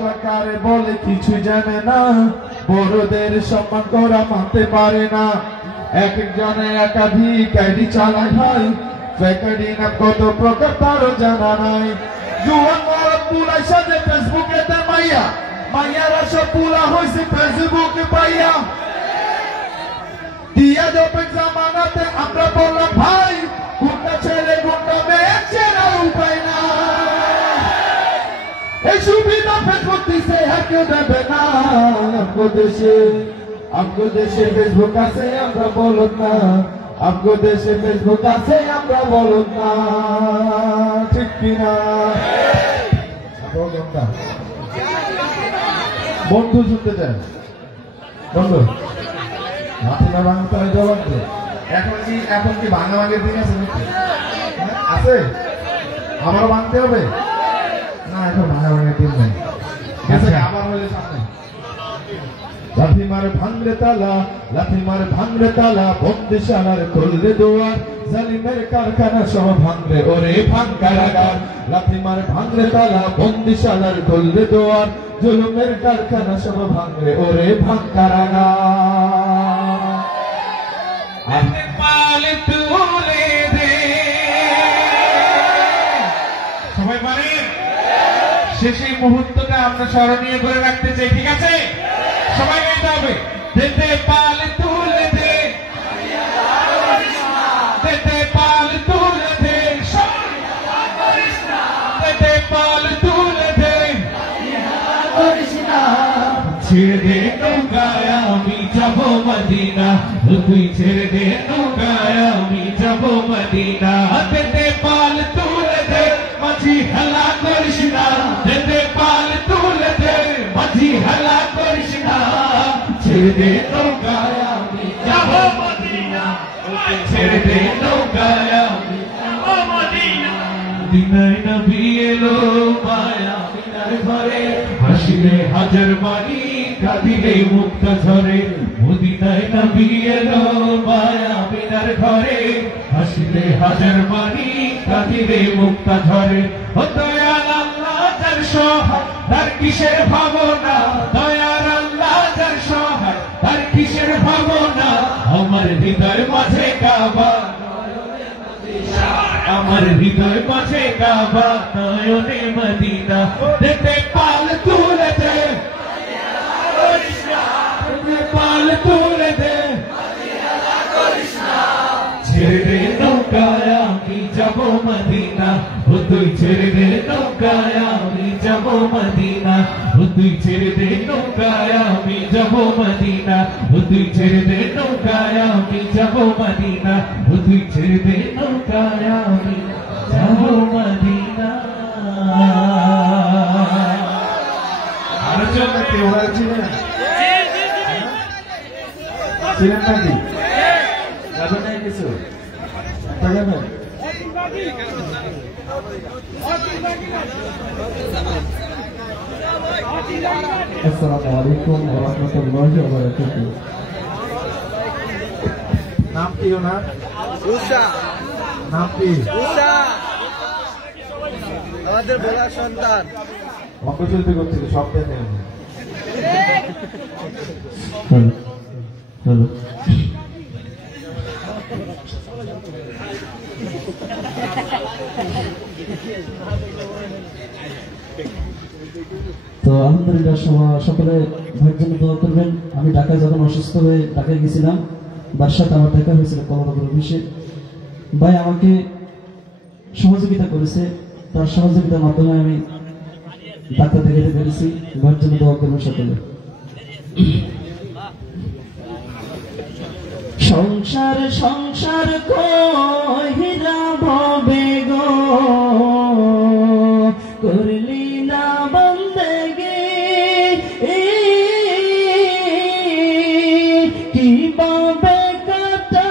পাগলা কারে বলে কিছু জানে না, বড়দের সম্মান করা মানতে পারে না। এক একজনে একাধিক আইডি চালায় ভাই, ফেক আইডি নাম কত প্রকার তারও জানা নাই। জুয়ান মরদ পুলাই সাজে ফেসবুকে তার মাইয়া, মাইয়ারা সব পুলা হয়েছে ফেসবুকে পাইয়া। দিয়া দপেক জামানাতে আমরা বললাম ভাই, গুন্ডা ছেলে গুন্ডা মেয়ে চেনার উপায় না। এই সুবিধা ফেসবুক দিছে আর কেউ দেবে না। আমগো দেশে ফেসবুক আছে আমরা বলদ না, আমগো দেশে ফেসবুক আছে আমরা বলদ না, ঠিক কিনা? বন্ধু শুনতে চান? বন্ধু মাথা ভাঙতে জবাব দে। এখন কি ভাঙা ভাঙের দিন আছে নাকি? আছে? আবারও ভাঙতে হবে না? এখন ভাঙা ভাঙের দিন নেই। আবার হইলে সামনে লাথি মারে ভাঙরে তালা, লাথি মারে ভাঙরে তালা, বন্দিশালার খুললে দুয়ার, জালিমের কারখানা সব ভাঙরে ওরে ভাঙ কারাগার। লাথি মারে ভাঙরে তালা, বন্দিশালার খুললে দুয়ার, জুলুমের কারখানা সব ভাঙরে ওরে ভাঙ কারাগার। আপনি পালে তুলে দে, সবাই পারেন? শেষ এই মুহূর্তটা আমরা স্মরণীয় করে রাখতে চাই, ঠিক আছে? সবাই গাইতে হবে। দেতে পাল তুলে দে, দেতে পাল তুলে দে, দেতে পাল তুলে দে, ছেড়ে দে নৌকায় আমি যাব মদিনা, তুই ছেড়ে দে নৌকায় আমি যাব মদিনা। দেতে পাল তুলে দে, মাঝি হেলা করিস না, দেতে পাল তুলে দে, মাঝি হেলা করিস না, ছেড়ে দে নৌকায় আমি যাব মদিনা, ছেড়ে দে নৌকায় আমি যাব মদিনা। মদিনায় নবী এলো মায়া মিনার ঘরে, হাসিলে হাজার বাণী কাঁদিলে মুক্তা ঝরে। মদিনায় নবী এলো মায়া মিনার ঘরে, হাসিলে হাজার বাণী কাঁদিলে মুক্তা ঝরে। ও দয়াল আল্লাহ যার সহায় তার কিসের ভাবনা, দয়াল আল্লাহ যার সহায় তার কিসের ভাবনা। আমার হৃদয় মাঝে কাবা, আমার হৃদয় মাঝে কাবা, নয়নে মদিনা। দেতে পাল তুলে দে, পাল তুলে দে, ছেড়ে দে নৌকায় আমি যাব মদিনা, ও তুই ছেড়ে দে নৌকায় আমি যাব মদিনা, ও তুই ছেড়ে দে নৌকায় আমি যাব মদিনা, ও তুই ছেড়ে দে নৌকায় আমি যাব মদিনা, ও তুই ছেড়ে দে নৌকায় আমি যাব মদিনা। আলোচনা কেউ ছিলেন? ছিলেন নাকি? যাবেন নাই কিছু? যাবেন? আসসালামু আলাইকুম ওয়া রাহমাতুল্লাহি ওয়া বারাকাতুহু। নাম কি ওনার? নাম কি? আমাদের বড় সন্তান অঙ্কশিল্পী করছিল, সব দেখে। হ্যালো, তো আলহামদুলিল্লাহ সকলে ভাইয়ের জন্য দোয়া করবেন। আমি ঢাকায় যখন অসুস্থ হয়ে ঢাকায় গেছিলাম, তার সাথে আমার দেখা হয়েছিল কমলাপুর অফিসে। ভাই আমাকে সহযোগিতা করেছে, তার সহযোগিতার মাধ্যমে আমি ডাক্তার দেখাতে পেরেছি। ভাইয়ের জন্য দোয়া করবেন সকলে। সংসার সংসার কহিরা ভবে গো, করলি না বন্দেগি, কিভাবে কাটা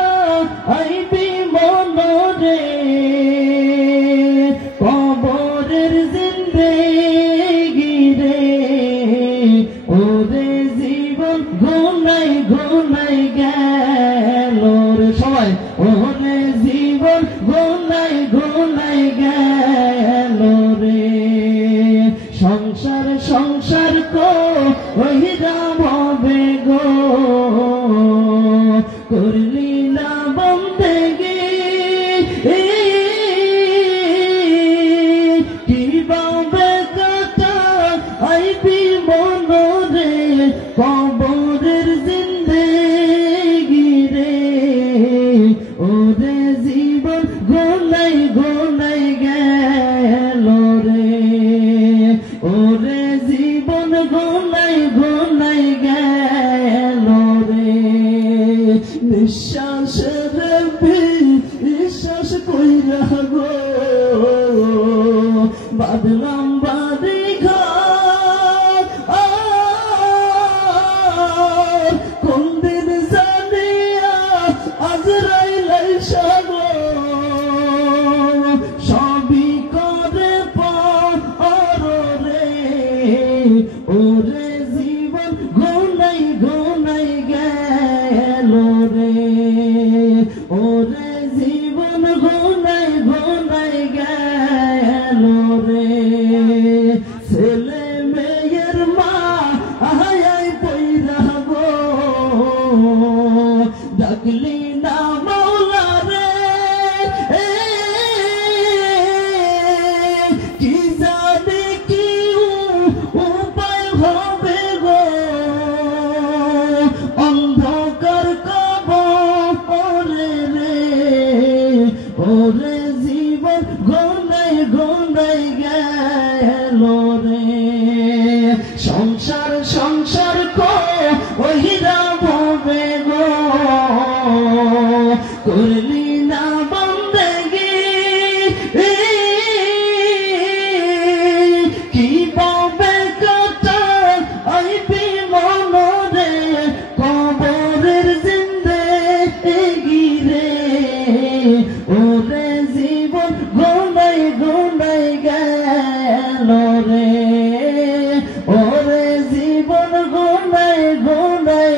আইবি মনরে, কবরের জিন্দেগি রে, ওরে জীবন ঘুনাই ঘুনাই গেল রে, সবাই ওরে জীবন ঘুনাই ঘুনাই গেল। সংসার কইরাম হবে গো করলি না বন্দেগি কিভাবে কথা আইবি মনরে কবরের জিন্দেগি রে ওরে জীবন গোলাই গোলাই গেল রে ওরে জীবন গোলাই গোলাই গেল রে নিঃশ্বাসের বিশ্বাস কইরা গো বাদলাম বাড়ি ঘর কোন দিন জানিয়া আজরাইল সাগো সবই করে পর রে ওরে জীবন গোনাই গোনাই গেল রে ওরে জীবন গোনাই গোনাই গেল রে ছেলে মেয়ের মা আহাই পইরা গো ডাকলি না মাওলা রে কি জানে কি উপায় হবে গো অন্ধকার কবরে রে ওরে জীবন গোনাই গোনাই গেল রে সংসার সংসার কইরা হবে গো করলি না বন্দেগি কিভাবে কথা আইবি মনরে কবরের জিন্দেগি রে ওরে জীবন গোনাই গোনাই গেল রে ওরে জীবন গোনাই গোনাই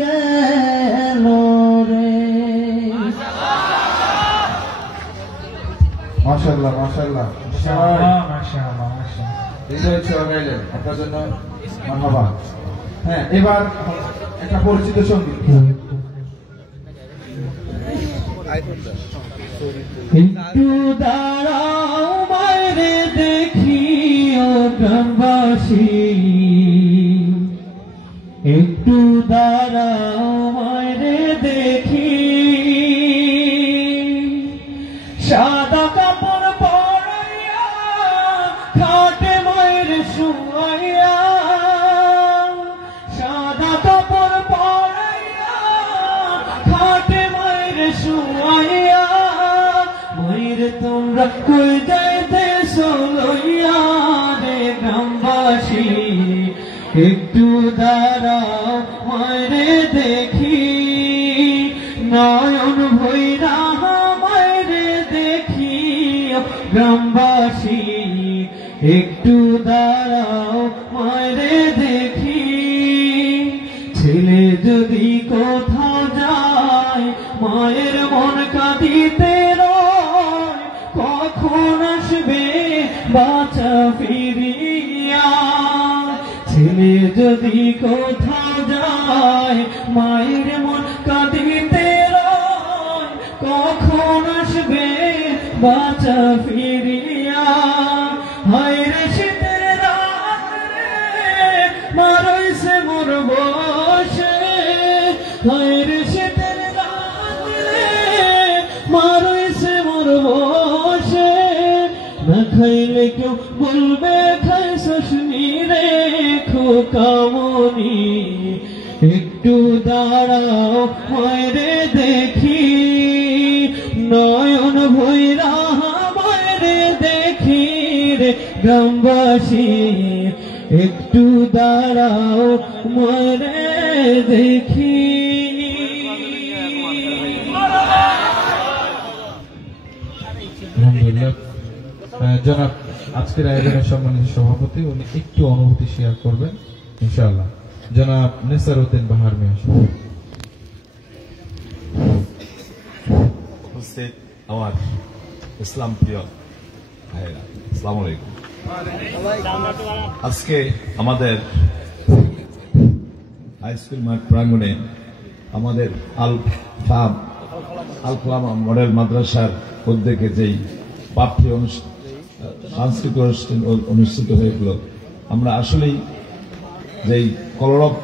গেল রে মাশাআল্লাহ মাশাআল্লাহ মাশাআল্লাহ হৃদয় ছোঁয়া গাইলেন আপনার জন্য মারহাবা। হ্যাঁ, এবার একটা পরিচিত সঙ্গীত। একটু দাঁড়াও বাইরে দেখি ও গ্রামবাসী একটু দাঁড়াও বাইরে দেখি সাদা কাপড় পরাইয়া খাটে মায়ের শুয়াইয়া সাদা কাপড় পরাইয়া খাটে মায়ের শুয়াইয়া মায়ের তোমরা কই যাইতে লইয়া রে গ্রামবাসী একটু দাঁড়াও মায়েরে দেখি নয়ন ভৈরা মায়েরে দেখি গ্রামবাসী একটু দাঁড়াও মায়েরে দেখি ছেলে যদি কোথাও যায় মায়ের মন কাঁদিতে রয় কখন আসবে বাঁচা ফিরিয়া ছেলে যদি কোথাও যায় মায়ের মন কাঁদিতে রয় কখন আসবে বাঁচা ফিরিয়া হায় রে শীতের রাত রে মারইছে মোর বসে হায় রে শীতের রাত রে মারইছে মোর বসে না খাইলে কেউ বলবে খাইছস নি রে খোকামনি একটু দাঁড়াও মায়েরে দেখি নয়ন ভৈরা মায়েরে দেখি রে গ্রামবাসী একটু দাঁড়াও মায়েরে দেখি আলহামদুলিল্লাহ জনাব আজকের আয়োজনের সম্মানিত সভাপতি উনি একটু অনুভূতি শেয়ার করবেন ইনশাআল্লাহ। জনাব নেসার উদ্দিন বাহার মিয়া উপস্থিত আমার ইসলাম প্রিয় ভাইয়েরা, আসসালামু আলাইকুম। আজকে আমাদের হাই স্কুল মাঠ প্রাঙ্গণে আমাদের আল ফালাম মডেল মাদ্রাসার উদ্যোগে যেই পাঠ্য সাংস্কৃতিক অনুষ্ঠান অনুষ্ঠিত হয়েছিল, আমরা আসলেই যেই কলরব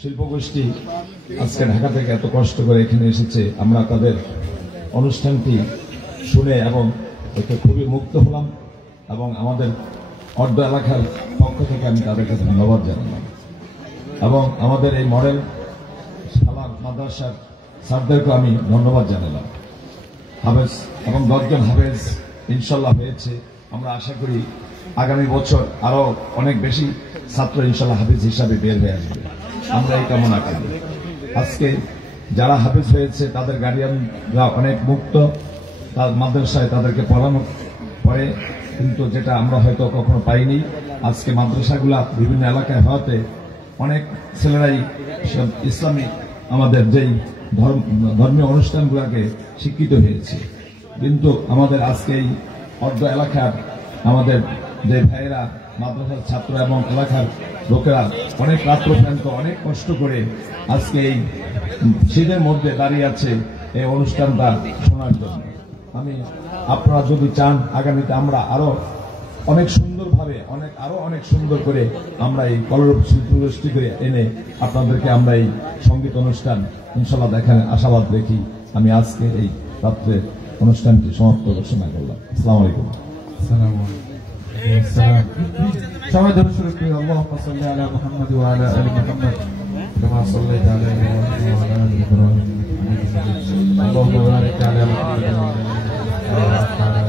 শিল্পগোষ্ঠী আজকে ঢাকা থেকে এত কষ্ট করে এখানে এসেছে, আমরা তাদের অনুষ্ঠানটি শুনে এবং এতে খুবই মুগ্ধ হলাম এবং আমাদের অর্ধ এলাকার পক্ষ থেকে আমি তাদেরকে ধন্যবাদ জানালাম এবং আমাদের এই মডেল মাদ্রাসার স্যারদেরকে আমি ধন্যবাদ জানালাম। হাফেজ এবং 10 জন হাফেজ ইনশাল্লাহ হয়েছে। আমরা আশা করি আগামী বছর আরো অনেক বেশি ছাত্র ইনশাল্লাহ হাফেজ হিসাবে বের হয়ে আসবে, আমরা এই কামনা করি। আজকে যারা হাফেজ হয়েছে তাদের গার্ডিয়ানরা অনেক মুক্ত, তার মাদ্রাসায় তাদেরকে পড়ানো পড়ে, কিন্তু যেটা আমরা হয়তো কখনো পাইনি। আজকে মাদ্রাসাগুলা বিভিন্ন এলাকায় হওয়াতে অনেক ছেলেরাই ইসলামিক আমাদের যেই ধর্মীয় অনুষ্ঠানগুলোকে শিক্ষিত হয়েছে, কিন্তু আমাদের আজকে এই অর্ধ এলাকার আমাদের যে ভাইয়েরা মাদ্রাসার ছাত্র এবং এলাকার লোকেরা অনেক রাত্রপ্রান্ত অনেক কষ্ট করে আজকে এই শীতের মধ্যে দাঁড়িয়ে আছে এই অনুষ্ঠানটা শোনার জন্য। আমি আপনারা যদি চান আগামীতে আমরা আরো অনেক সুন্দরভাবে অনেক সুন্দর করে আমরা এই কলরব শিল্পগোষ্ঠী করে এনে আপনাদেরকে আমরা এই সঙ্গীত অনুষ্ঠান ইনশাল্লাহ দেখানোর আশাবাদ রেখি আমি আজকে এই রাত্রে অনুষ্ঠানটি সমাপ্ত ঘোষণা করলাম। আসসালামু আলাইকুম। সবাই ধরে শুরু করি। আল্লাহুম্মা সাল্লি আলা মুহাম্মাদ ওয়া আলা আলি মুহাম্মাদ কামা সাল্লাইতা আলা ইব্রাহিম ওয়া আলা আলি ইব্রাহিম। আল্লাহুম্মা বারিক আলা মুহাম্মাদ ওয়া আলা